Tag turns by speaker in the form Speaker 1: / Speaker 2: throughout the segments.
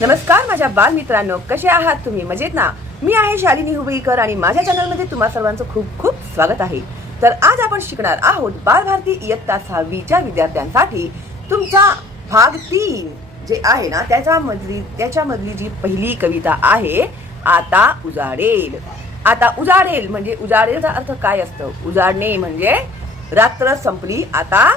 Speaker 1: नमस्कार माझ्या बालमित्रांनो कसे आहात तुम्ही? मजेत ना? मी आहे शालिनी हुबळीकर आणि माझ्या चॅनलमध्ये तुम्हा सर्वांचं खूप खूप स्वागत आहे. तर आज आपण शिकणार आहोत बालभारती इयत्ता सहावीच्या विद्यार्थ्यांसाठी तुमचा भाग तीन जे आहे ना त्याच्या मधली त्याच्यामधली जी पहिली कविता आहे आता उजाडेल. आता उजाडेल म्हणजे उजाडेलचा अर्थ काय असतं? उजाडणे म्हणजे रात्र संपली आता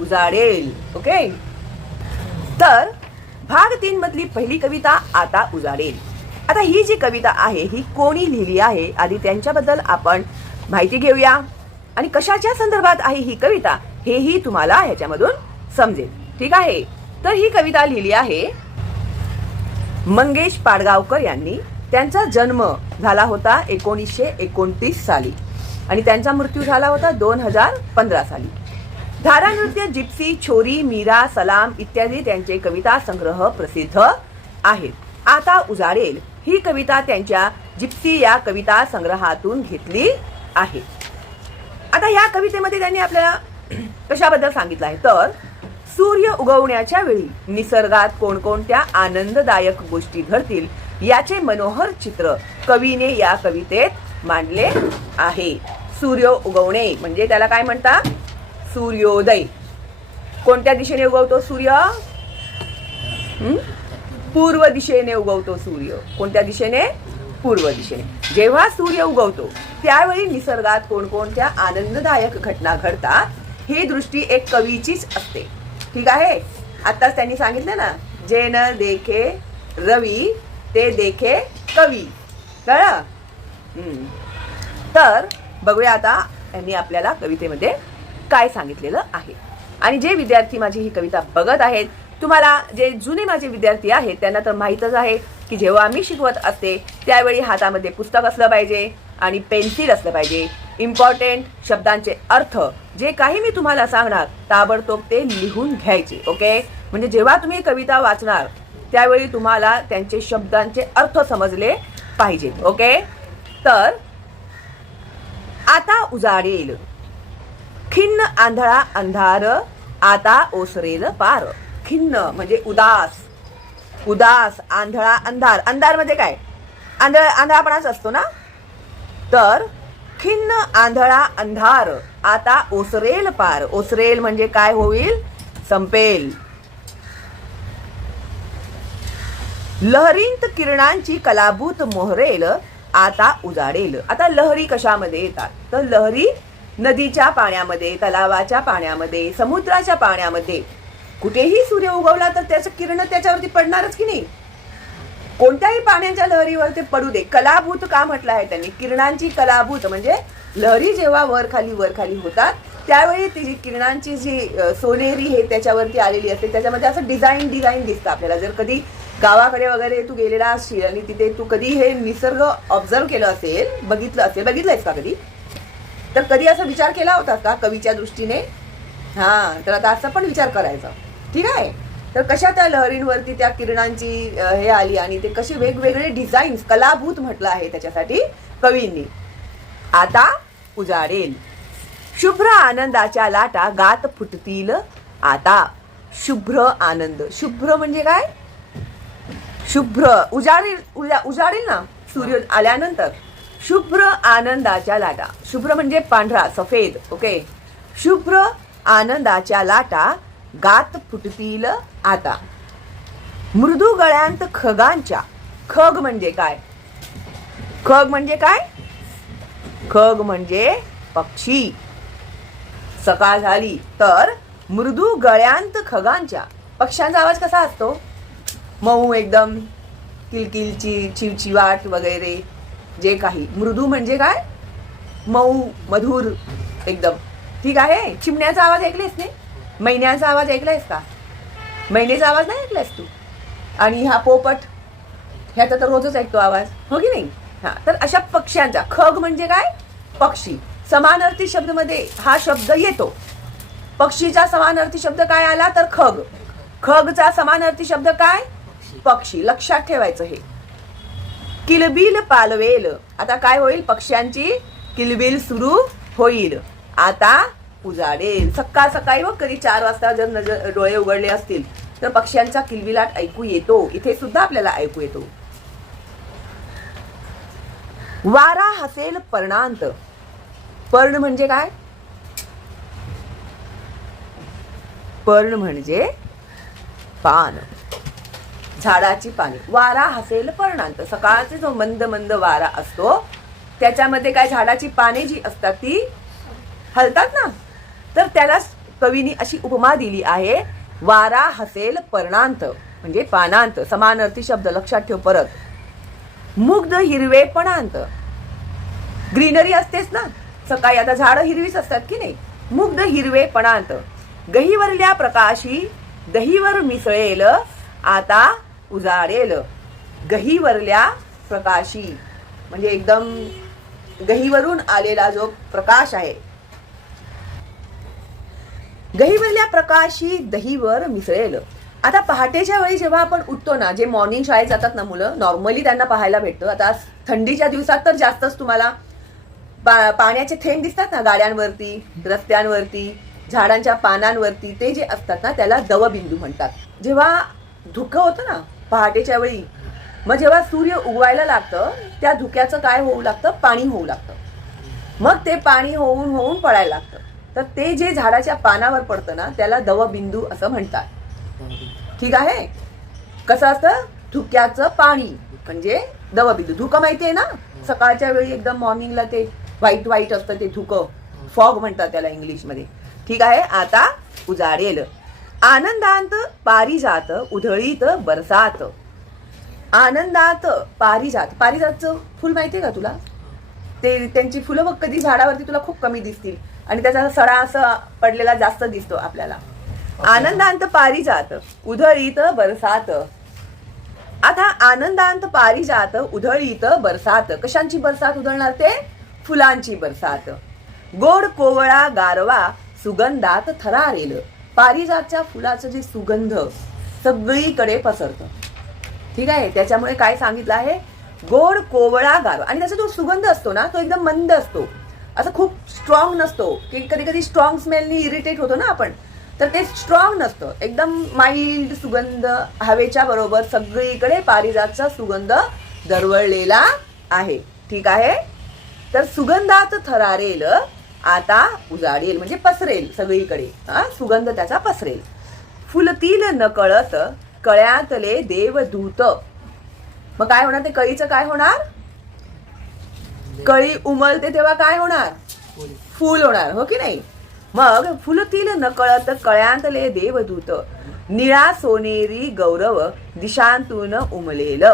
Speaker 1: उजाडेल. ओके? तर भाग तीन मधली पहिली कविता आता उजाडेल. आता ही जी कविता आहे ही कोणी लिहिली आहे आधी त्यांच्याबद्दल आपण माहिती घेऊया. आणि कशाच्या संदर्भात आहे ही कविता हेही तुम्हाला ह्याच्यामधून समजेल. ठीक आहे? तर ही कविता लिहिली आहे मंगेश पाडगावकर यांनी. त्यांचा जन्म झाला होता एकोणीसशे एकोणतीस साली. आणि त्यांचा मृत्यू झाला होता दोन हजार पंधरा साली. धारा नृत्य जिप्सी छोरी मीरा सलाम इत्यादी त्यांचे कविता संग्रह प्रसिद्ध आहेत. आता उजारेल ही कविता त्यांच्या जिप्सी या कविता संग्रहातून घेतली आहे. आता या कवितेमध्ये त्यांनी आपल्याला कशाबद्दल सांगितलं आहे? तर सूर्य उगवण्याच्या वेळी निसर्गात कोणकोणत्या आनंददायक गोष्टी घडतील याचे मनोहर चित्र कवीने या कवितेत मांडले आहे. सूर्य उगवणे म्हणजे त्याला काय म्हणतात? सूर्योदय. कोणत्या दिशेने उगवतो सूर्य? पूर्व दिशेने उगवतो सूर्य. कोणत्या दिशेने? पूर्व दिशेने. जेव्हा सूर्य उगवतो त्यावेळी निसर्गात कोणकोणत्या आनंददायक घटना घडतात ही दृष्टी एक कवीचीच असते. ठीक आहे? आत्ताच त्यांनी सांगितलं ना जे न देखे रवी ते देखे कवी. कळ तर बघूया आता यांनी आपल्याला कवितेमध्ये काय सांगितलेलं आहे. आणि जे विद्यार्थी माझी ही कविता बघत आहेत तुम्हाला जे जुने माझे विद्यार्थी आहेत त्यांना तर माहीतच आहे की जेव्हा मी शिकवत असते त्यावेळी हातामध्ये पुस्तक असलं पाहिजे आणि पेन्सिल असलं पाहिजे. इम्पॉर्टंट शब्दांचे अर्थ जे काही मी तुम्हाला सांगणार ताबडतोब ते लिहून घ्यायचे ओके? म्हणजे जेव्हा तुम्ही कविता वाचणार त्यावेळी तुम्हाला त्यांचे शब्दांचे अर्थ समजले पाहिजेत ओके? तर आता उजाडेल. खिन्न आंधळा अंधार आता ओसरेल पार. खिन्न म्हणजे उदास. उदास आंधळा अंधार. अंधार म्हणजे काय? आंधळ आंधळापणाच असतो ना? तर खिन्न आंधळा अंधार आता ओसरेल पार. ओसरेल म्हणजे काय होईल? संपेल. लहरींत किरणांची कलाभूत मोहरेल आता उजाडेल. आता लहरी कशामध्ये येतात? तर लहरी नदीच्या पाण्यामध्ये तलावाच्या पाण्यामध्ये समुद्राच्या पाण्यामध्ये. कुठेही सूर्य उगवला तर त्याचं किरण त्याच्यावरती पडणारच की नाही? कोणत्याही पाण्याच्या लहरीवर ते पडू दे. कलाभूत का म्हटलं आहे त्यांनी? किरणांची कलाभूत म्हणजे लहरी जेव्हा वर खाली वर खाली होतात त्यावेळी ती जी किरणांची जी सोनेरी हे त्याच्यावरती आलेली असते त्याच्यामध्ये असं डिझाईन डिझाईन दिसतं आपल्याला. जर कधी गावाकडे वगैरे तू गेलेला असशील आणि तिथे तू कधी हे निसर्ग ऑब्झर्व केलं असेल बघितलं असेल बघितलं आहेस का कधी? तर कधी असा विचार केला होता का कवीच्या दृष्टीने? हा तर आता असा पण विचार करायचा. ठीक आहे? तर कशा त्या लहरींवरती त्या किरणांची हे आली आणि ते कसे वेगवेगळे डिझाईन्स कलाभूत म्हटलं आहे त्याच्यासाठी कवींनी. आता उजाडेल. शुभ्र आनंदाच्या लाटा गात फुटतील आता. शुभ्र आनंद. शुभ्र म्हणजे काय? शुभ्र. उजाडेल उजा उजाडेल ना? सूर्य आल्यानंतर. शुभ्र आनंदाच्या लाटा. शुभ्र म्हणजे पांढरा सफेद ओके? शुभ्र आनंदाच्या लाटा गात फुटतील आता. मृदू गळ्यांत खगांच्या. खग म्हणजे काय? खग म्हणजे काय? खग म्हणजे पक्षी. सकाळ झाली तर मृदू गळ्यांत खगांच्या. पक्ष्यांचा आवाज कसा असतो? मऊ एकदम. किलकिलची चिवचिवाट वगैरे. जे काही. मृदू म्हणजे काय? मऊ मधुर एकदम. ठीक आहे? चिमण्याचा आवाज ऐकलेस नाही? महिन्याचा आवाज ऐकलायस का? महिन्याचा आवाज नाही ऐकलायस तू? आणि हा पोपट ह्याचा तर रोजच ऐकतो आवाज. हो की नाही? हा तर अशा पक्ष्यांचा. खग म्हणजे काय? पक्षी. समानार्थी शब्दमध्ये हा शब्द येतो. पक्षीचा समानार्थी शब्द काय आला? तर खग. खगचा समानार्थी शब्द काय? पक्षी. लक्षात ठेवायचं हे. किलबिल पालवेल. आता काय होईल? पक्ष्यांची किलबिल सुरू होईल. आता उजाडेल सकाळ सकाळी बघ कधी चार वाजता जर नजर डोळे उघडले असतील तर पक्ष्यांचा किलबिलाट ऐकू येतो. इथे सुद्धा आपल्याला ऐकू येतो. वारा हसेल पर्णांत. पर्ण म्हणजे काय? पर्ण म्हणजे पान. झाडाची पाने. वारा हसेल पर्णांत. सकाळचे जो मंद मंद वारा असतो त्याच्यामध्ये काय झाडाची पाने जी असतात ती हलतात ना? तर त्याला कवीनी अशी उपमा दिली आहे वारा हसेल पर्णांत. म्हणजे पानांत. समानार्थी शब्द लक्षात ठेव परत. मुग्ध हिरवेपणांत ग्रीनरी असतेच ना? सकाळी आता झाडं हिरवीच असतात की नाही? मुग्ध हिरवेपणांत गहीवरल्या प्रकाशी दहीवर मिसळेल. आता उजाडेल गहीवरल्या प्रकाशी. म्हणजे एकदम गहीवरून आलेला जो प्रकाश आहे. गहीवरल्या प्रकाशी दहीवर मिसळेल. आता पहाटेच्या वेळी जेव्हा आपण उठतो ना जे मॉर्निंग शाळेत जातात ना मुलं नॉर्मली त्यांना पाहायला भेटतं. आता थंडीच्या दिवसात तर जास्तच तुम्हाला पा पाण्याचे थेंब दिसतात ना गाड्यांवरती रस्त्यांवरती झाडांच्या पानांवरती ते जे असतात ना त्याला दवबिंदू म्हणतात. जेव्हा धुकं होतं ना पहाटेच्या वेळी. मग जेव्हा सूर्य उगवायला लागतं त्या धुक्याचं काय होऊ लागतं? पाणी होऊ लागतं. मग ते पाणी होऊन होऊन पडायला लागतं. तर ते जे झाडाच्या पानावर पडतं ना त्याला दवबिंदू असं म्हणतात. ठीक आहे? कसं असतं? धुक्याचं पाणी. म्हणजे दवबिंदू. धुकं माहितीये ना? सकाळच्या वेळी एकदम मॉर्निंगला ते व्हाईट व्हाईट असतं ते धुकं. फॉग म्हणतात त्याला इंग्लिशमध्ये. ठीक आहे? आता उजाडेल. आनंदांत पारिजात उधळीत बरसात. आनंदात पारिजात. पारिजातचं फुल माहितीये का तुला? ते त्यांची फुलं बघ कधी झाडावरती तुला खूप कमी दिसतील. आणि त्याचा सडा असं पडलेला जास्त दिसतो आपल्याला. आनंदांत पारिजात उधळीत बरसात. आता आनंदांत पारिजात उधळीत बरसात. कशांची बरसात उधळणार ते? फुलांची बरसात. गोड कोवळा गारवा सुगंधात थरारेल. पारिजातच्या फुलाचं जे सुगंध सगळीकडे पसरतं. ठीक आहे? त्याच्यामुळे काय सांगितलं आहे? गोड कोवळा गार आणि त्याचा जो सुगंध असतो ना तो एकदम मंद असतो. असं खूप स्ट्रॉंग नसतो. की कधी कधी स्ट्रॉंग स्मेलनी इरिटेट होतो ना आपण तर ते स्ट्रॉंग नसतं. एकदम माइल्ड सुगंध हवेच्या बरोबर सगळीकडे पारिजातचा सुगंध दरवळलेला आहे. ठीक आहे? तर सुगंधात थरारेल आता उजाडेल म्हणजे पसरेल सगळीकडे. हा सुगंध त्याचा पसरेल. फुलतील नकळत कळ्यातले देवदूत. मग काय होणार ते? कळीचं काय होणार? कळी उमलते तेव्हा काय होणार? फूल होणार हो की नाही? मग फुलतील नकळत कळ्यांतले देवदूत. निळा सोनेरी गौरव दिशांतून उमलेल.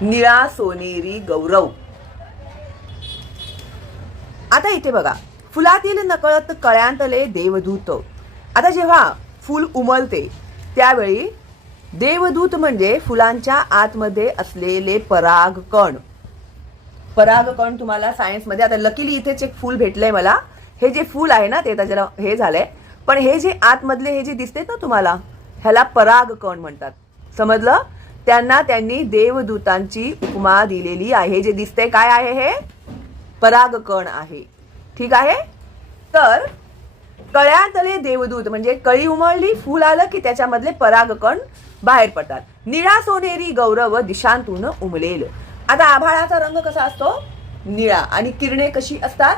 Speaker 1: निळा सोनेरी गौरव. आता इथे बघा. फुलातील नकळत कळ्यांतले देवदूत. आता जेव्हा फूल उमलते त्यावेळी देवदूत म्हणजे फुलांच्या आतमध्ये असलेले परागकण परागकण तुम्हाला सायन्समध्ये आता लकीली इथेच एक फूल भेटलंय मला. हे जे फूल आहे ना ते त्याच्याला हे झालंय. पण हे जे आतमधले हे जे दिसते ना तुम्हाला ह्याला परागकण म्हणतात. समजलं? त्यांना त्यांनी देवदूतांची उपमा दिलेली आहे. जे दिसते काय आहे हे? परागकण आहे. ठीक आहे? तर कळ्यातले देवदूत म्हणजे कळी उमळली फुल आलं की त्याच्यामधले परागकण बाहेर पडतात. निळा सोनेरी गौरव दिशांतून उमलेल. आता आभाळाचा रंग कसा असतो? निळा. आणि किरणे कशी असतात?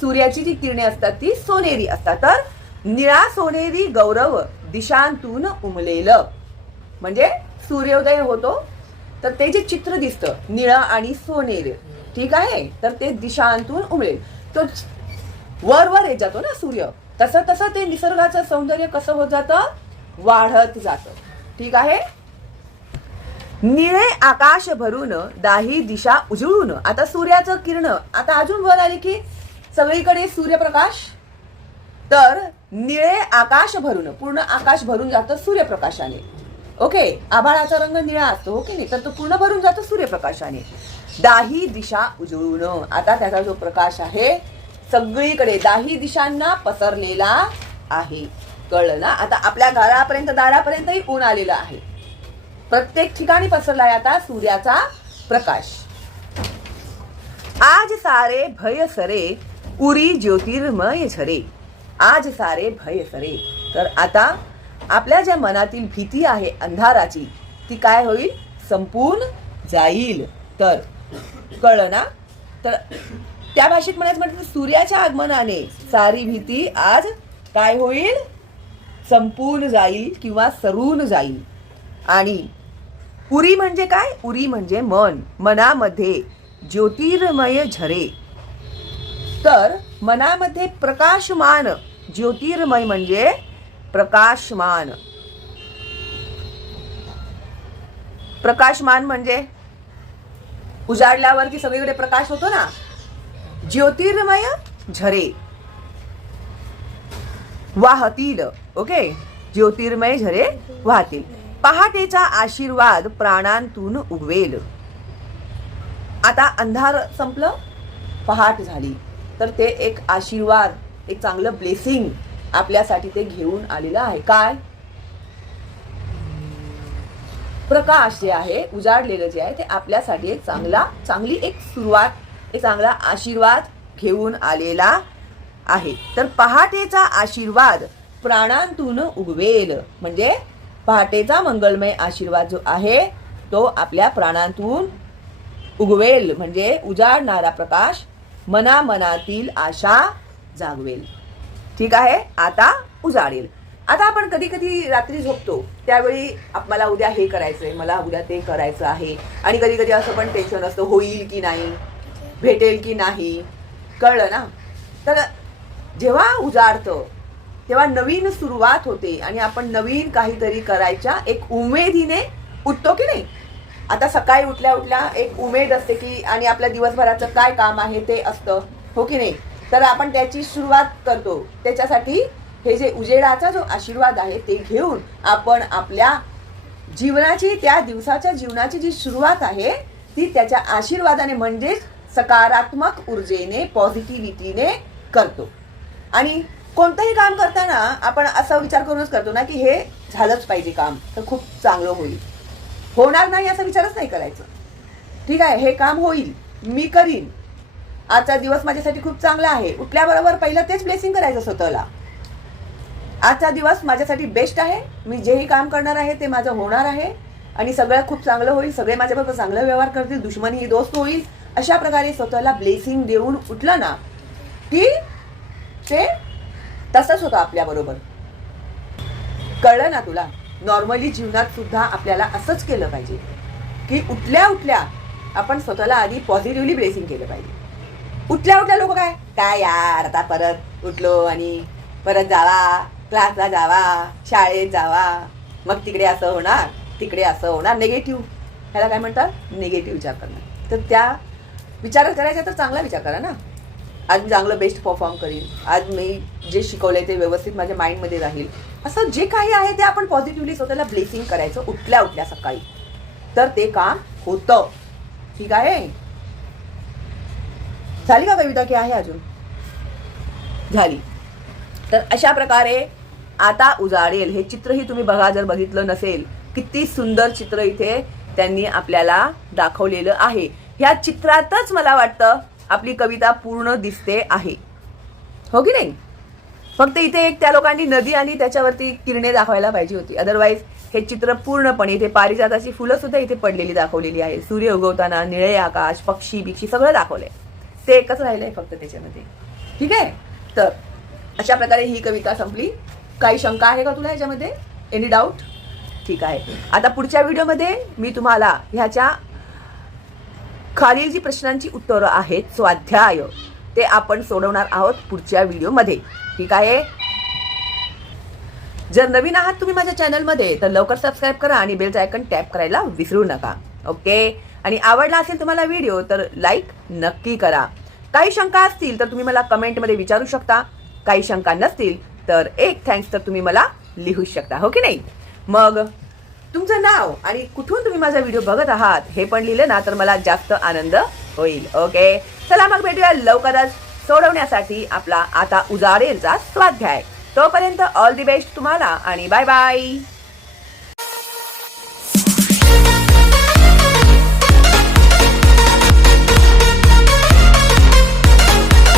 Speaker 1: सूर्याची जी किरणे असतात ती सोनेरी असतात. तर निळा सोनेरी गौरव दिशांतून उमलेल. म्हणजे सूर्योदय होतो तर ते जे चित्र दिसतं निळं आणि सोनेरी ठीक आहे? तर ते दिशांतून उमळेल. तो वर वर येत जातो ना सूर्य. तसं तसं ते निसर्गाचं सौंदर्य कसं होत जातं? वाढत जातं. ठीक आहे? निळे आकाश भरून दाही दिशा उजळून. आता सूर्याचं किरण. आता अजून वर आली की सगळीकडे सूर्यप्रकाश? तर निळे आकाश भरून पूर्ण आकाश भरून जातं सूर्यप्रकाशाने. ओके? आभाळाचा रंग निळा असतो ओके? नाही तर तो पूर्ण भरून जातो सूर्यप्रकाशाने. दाही दिशा उजळून. आता त्याचा जो प्रकाश आहे सगळीकडे दाही दिशांना पसरलेला आहे. कळलं ना? आता आपल्या घरापर्यंत दारापर्यंतही ऊन आलेलं आहे. प्रत्येक ठिकाणी पसरला आहे आता सूर्याचा प्रकाश. आज सारे भय सरे उरी ज्योतिर्मय झरे. आज सारे भय सरे. तर आता आपल्या ज्या मनातील भीती आहे अंधाराची ती काय होईल? संपून जाईल. तर कळलं ना? तर त्या भाषेत म्हणायचं म्हटलं सूर्याच्या आगमनाने सारी भीती आज काय होईल? संपून जाईल किंवा सरून जाईल. आणि उरी म्हणजे काय? उरी म्हणजे मन. मनामध्ये ज्योतिर्मय झरे. तर मनामध्ये प्रकाशमान. ज्योतिर्मय म्हणजे प्रकाशमान. प्रकाशमान म्हणजे? उजाडल्यावरती सगळीकडे प्रकाश होतो ना. ज्योतिर्मय झरे. वाहतील ओके ज्योतिर्मय झरे वाहतील. पहाटेचा आशीर्वाद प्राणांतून उगवेल. आता अंधार संपलं पहाट झाली. तर ते एक आशीर्वाद एक चांगलं ब्लेसिंग आपल्यासाठी ते घेऊन आलेलं आहे. काय? प्रकाश जे आहे उजाडलेलं जे आहे ते आपल्यासाठी एक चांगला चांगली एक सुरुवात एक चांगला आशीर्वाद घेऊन आलेला आहे. तर पहाटेचा आशीर्वाद प्राणांतून उगवेल. म्हणजे पहाटेचा मंगलमय आशीर्वाद जो आहे तो आपल्या प्राणांतून उगवेल. म्हणजे उजाडणारा प्रकाश मनामनातील आशा जागवेल. ठीक आहे? आता उजाडेल. आता आपण कधी कधी रात्री झोपतो. त्यावेळी मला उद्या हे करायचंय मला उद्या ते करायचं आहे. आणि कधी कधी असं पण टेन्शन असतं होईल की नाही? भेटेल की नाही? कळलं ना? तर जेव्हा उजाडतं तेव्हा नवीन सुरुवात होते आणि आपण नवीन काहीतरी करायच्या एक उमेदीने उठतो की नाही? आता सकाळी उठल्या उठल्या एक उमेद असते की आणि आपल्या दिवसभराचं काय काम आहे ते असतं. हो की नाही? तर आपण त्याची सुरुवात करतो. त्याच्यासाठी हे जे उजेडाचा जो आशीर्वाद आहे ते घेऊन आपण आपल्या जीवनाची त्या दिवसाच्या जीवनाची जी सुरुवात आहे ती त्याच्या आशीर्वादाने म्हणजेच सकारात्मक ऊर्जेने पॉझिटिव्हिटीने करतो. आणि कोणतंही काम करताना आपण असा विचार करूनच करतो ना की हे झालंच पाहिजे काम तर खूप चांगलं होईल. होणार नाही असा विचारच नाही करायचं. ठीक आहे हे काम होईल मी करीन. आजचा दिवस माझ्यासाठी खूप चांगला आहे. उठल्याबरोबर पहिलं तेच ब्लेसिंग करायचं स्वतःला. आजचा दिवस माझ्यासाठी बेस्ट आहे. मी जेही काम करणार आहे ते माझं होणार आहे. आणि सगळं खूप चांगलं होईल. सगळे माझ्याबरोबर चांगला व्यवहार करतील. दुश्मनी ही दोस्त होईल. अशा प्रकारे स्वतःला ब्लेसिंग देऊन उठलं ना की ते तसंच होतं आपल्याबरोबर कळलं ना तुला? नॉर्मली जीवनात सुद्धा आपल्याला असंच केलं पाहिजे की उठल्या उठल्या आपण स्वतःला आधी पॉझिटिव्हली ब्लेसिंग केलं पाहिजे. उठल्या उठल्या लोक काय? काय यार आता परत उठलो आणि परत जावा. क्लासला जावा शाळेत जावा मग तिकडे असं होणार तिकडे असं होणार निगेटिव्ह ह्याला काय म्हणतात? निगेटिव्ह विचार करणं तर त्या विचार करायचा तर चांगला विचार करा ना. आज मी चांगलं बेस्ट परफॉर्म करीन. आज मी जे शिकवले ते व्यवस्थित माझ्या माइंडमध्ये राहील. असं जे काही आहे ते आपण पॉझिटिव्हली स्वतःला ब्लेसिंग करायचं उठल्या उठल्या सकाळी. तर ते काम होतं. ठीक आहे? झाली का कविता? की आहे अजून? झाली. तर अशा प्रकारे आता उजाडेल हे चित्रही तुम्ही बघा जर बघितलं नसेल किती सुंदर चित्र इथे त्यांनी आपल्याला दाखवलेलं आहे. ह्या चित्रातच मला वाटतं आपली कविता पूर्ण दिसते आहे. हो की नाही? फक्त इथे एक त्या लोकांनी नदी आणि त्याच्यावरती किरणे दाखवायला पाहिजे होती. अदरवाईज हे चित्र पूर्णपणे इथे पारिजाताची फुलं सुद्धा इथे पडलेली दाखवलेली आहे. सूर्य उगवताना निळे आकाश पक्षी बिक्षी सगळं दाखवलंय. ते एकच राहिलंय फक्त त्याच्यामध्ये. ठीक आहे? तर अशा प्रकारे ही कविता संपली. काही शंका आहे का तुला ह्याच्यामध्ये? एनी डाऊट ठीक आहे. आता पुढच्या व्हिडिओमध्ये मी तुम्हाला ह्याच्या खालील जी प्रश्नांची उत्तरं आहेत स्वाध्याय ते आपण सोडवणार आहोत पुढच्या व्हिडिओमध्ये. ठीक आहे? जर नवीन आहात तुम्ही माझ्या चॅनलमध्ये तर लवकर सबस्क्राईब करा आणि बेलचं आयकन टॅप करायला विसरू नका. ओके? आणि आवडला असेल तुम्हाला व्हिडिओ तर लाईक नक्की करा. काही शंका असतील तर तुम्ही मला कमेंटमध्ये विचारू शकता. काही शंका नसतील तर एक थँक्स तर तुम्ही मला लिहू शकता हो की नाही? मग तुमचं नाव आणि कुठून तुम्ही माझा व्हिडिओ बघत आहात हे पण लिहिलं ना तर मला जास्त आनंद होईल ओके? चला मग भेटूया लवकरच सोडवण्यासाठी आपला आता उजाडेलचा स्वाध्याय. तोपर्यंत ऑल दी बेस्ट तुम्हाला आणि बाय बाय